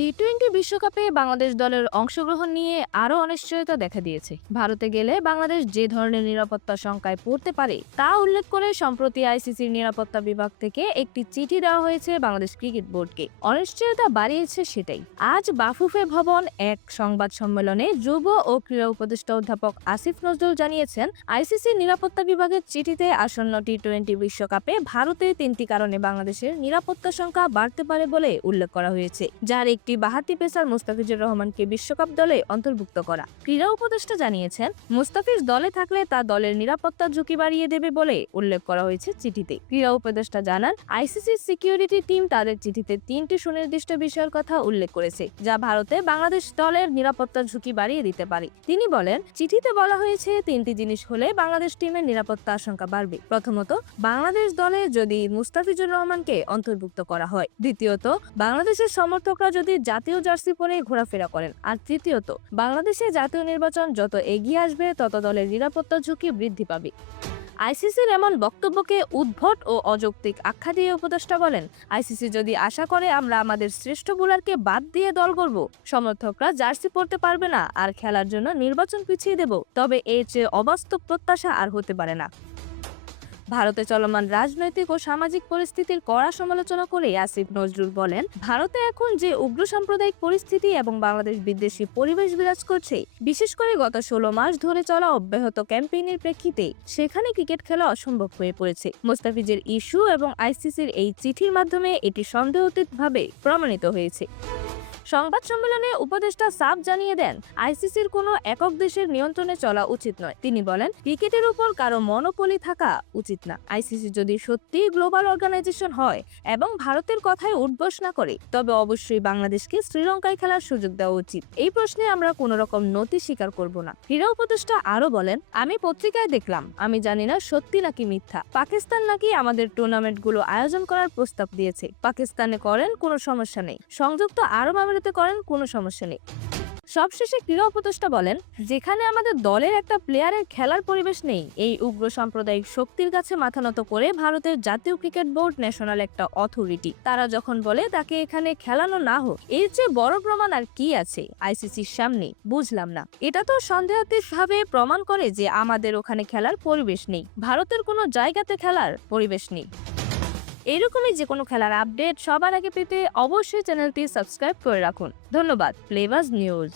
T twenty বিশ্বকাপে বাংলাদেশ দলের অংশগ্রহণ নিয়ে আরও অনিশ্চয়তা দেখা দিয়েছে। ভারতে গেলে বাংলাদেশ যে ধরনের নিরাপত্তা শঙ্কায় পড়তে পারে, তা উল্লেখ করে সম্প্রতি আইসিসির নিরাপত্তা বিভাগ থেকে একটি চিঠি দেওয়া হয়েছে বাংলাদেশ ক্রিকেট বোর্ডকে। অনিশ্চয়তা বাড়িয়েছে সেটাই। আজ বাফুফে ভবন এক সংবাদ সম্মেলনে যুব ও ক্রীড়া উপদেষ্টা অধ্যাপক আসিফ নজরুল জানিয়েছেন, আইসিসির নিরাপত্তা বিভাগের চিঠিতে আসন্ন টি টোয়েন্টি বিশ্বকাপে ভারতে তিনটি কারণে বাংলাদেশের নিরাপত্তা সংখ্যা বাড়তে পারে বলে উল্লেখ করা হয়েছে। যার একটি বাহাতি পেসার মুস্তাফিজুর রহমানকে বিশ্বকাপ দলে অন্তর্ভুক্ত করা। ক্রীড়া উপদেষ্টা জানিয়েছেন, মুস্তাফিজ দলে থাকলে তা দলের নিরাপত্তা ঝুঁকি বাড়িয়ে দেবে বলে উল্লেখ করা হয়েছে চিঠিতে। ক্রীড়া উপদেষ্টা জানান, আইসিসি সিকিউরিটি টিম তাদের চিঠিতে তিনটি সুনির্দিষ্ট বিষয়ের কথা উল্লেখ করেছে, যা ভারতে বাংলাদেশ দলের নিরাপত্তার ঝুঁকি বাড়িয়ে দিতে পারে। তিনি বলেন, চিঠিতে বলা হয়েছে, তিনটি জিনিস হলে বাংলাদেশ টিমের নিরাপত্তা আশঙ্কা বাড়বে। প্রথমত, বাংলাদেশ দলে যদি মুস্তাফিজুর রহমানকে অন্তর্ভুক্ত করা হয়। দ্বিতীয়ত, বাংলাদেশের সমর্থকরা যদি জাতীয় জার্সি পরে ঘোরাফেরা করেন। আর তৃতীয়ত, বাংলাদেশে জাতীয় নির্বাচন যত এগিয়ে আসবে, তত দলের নিরাপত্তা ঝুঁকি বৃদ্ধি পাবে। আইসিসির এমন বক্তব্যকে উদ্ভট ও অযৌক্তিক আখ্যা দিয়ে উপদেষ্টা বলেন, আইসিসি যদি আশা করে আমরা আমাদের শ্রেষ্ঠ বোলারকে বাদ দিয়ে দল করব সমর্থকরা জার্সি পরতে পারবে না, আর খেলার জন্য নির্বাচন পিছিয়ে দেব, তবে এর চেয়ে অবাস্তব প্রত্যাশা আর হতে পারে না। ভারতে চলমান রাজনৈতিক ও সামাজিক পরিস্থিতির কড়া সমালোচনা করে আসিফ নজরুল বলেন, ভারতে এখন যে উগ্র সাম্প্রদায়িক পরিস্থিতি এবং বাংলাদেশ বিদ্বেষী পরিবেশ বিরাজ করছে, বিশেষ করে গত ষোলো মাস ধরে চলা অব্যাহত ক্যাম্পেইনের প্রেক্ষিতে সেখানে ক্রিকেট খেলা অসম্ভব হয়ে পড়েছে। মোস্তাফিজের ইস্যু এবং আইসিসির এই চিঠির মাধ্যমে এটি সন্দেহতীতভাবে প্রমাণিত হয়েছে। সংবাদ সম্মেলনে উপদেষ্টা সাফ জানিয়ে দেন, আইসিসির কোনো একক দেশের নিয়ন্ত্রণে চলা উচিত নয়। তিনি বলেন, ক্রিকেটের উপর কারও মনোপলি থাকা উচিত না। আইসিসি যদি সত্যিই গ্লোবাল অর্গানাইজেশন হয় এবং ভারতের কথায় উদ্বোস না করে, তবে অবশ্যই বাংলাদেশকে শ্রীলঙ্কায় খেলার সুযোগ দেওয়া উচিত। এই প্রশ্নে আমরা কোনো রকম নতি স্বীকার করব না। ক্রীড়া উপদেষ্টা আরও বলেন, আমি পত্রিকায় দেখলাম, আমি জানি না সত্যি নাকি মিথ্যা। পাকিস্তান নাকি আমাদের টুর্নামেন্টগুলো আয়োজন করার প্রস্তাব দিয়েছে। পাকিস্তানে করেন কোনো সমস্যা নেই। সংযুক্ত আরব আমিরাতে করেন কোনো সমস্যা নেই। সবশেষে ক্রীড়া উপদেষ্টা বলেন, যেখানে আমাদের দলের একটা প্লেয়ারের খেলার পরিবেশ নেই, এই উগ্র সাম্প্রদায়িক শক্তির কাছে মাথা নত করে ভারতের জাতীয় ক্রিকেট বোর্ড ন্যাশনাল একটা অথরিটি। তারা যখন বলে, তাকে এখানে খেলানো না হোক, এর চেয়ে বড় প্রমাণ আর কি আছে? আইসিসির সামনে? বুঝলাম না। এটা তো সন্দেহাতীত ভাবে প্রমাণ করে যে আমাদের ওখানে খেলার পরিবেশ নেই। ভারতের কোনো জায়গাতে খেলার পরিবেশ নেই। এরকমই যে কোনো খেলার আপডেট সবার আগে পেতে অবশ্যই চ্যানেলটি সাবস্ক্রাইব করে রাখুন। ধন্যবাদ ফ্লেভার্স নিউজ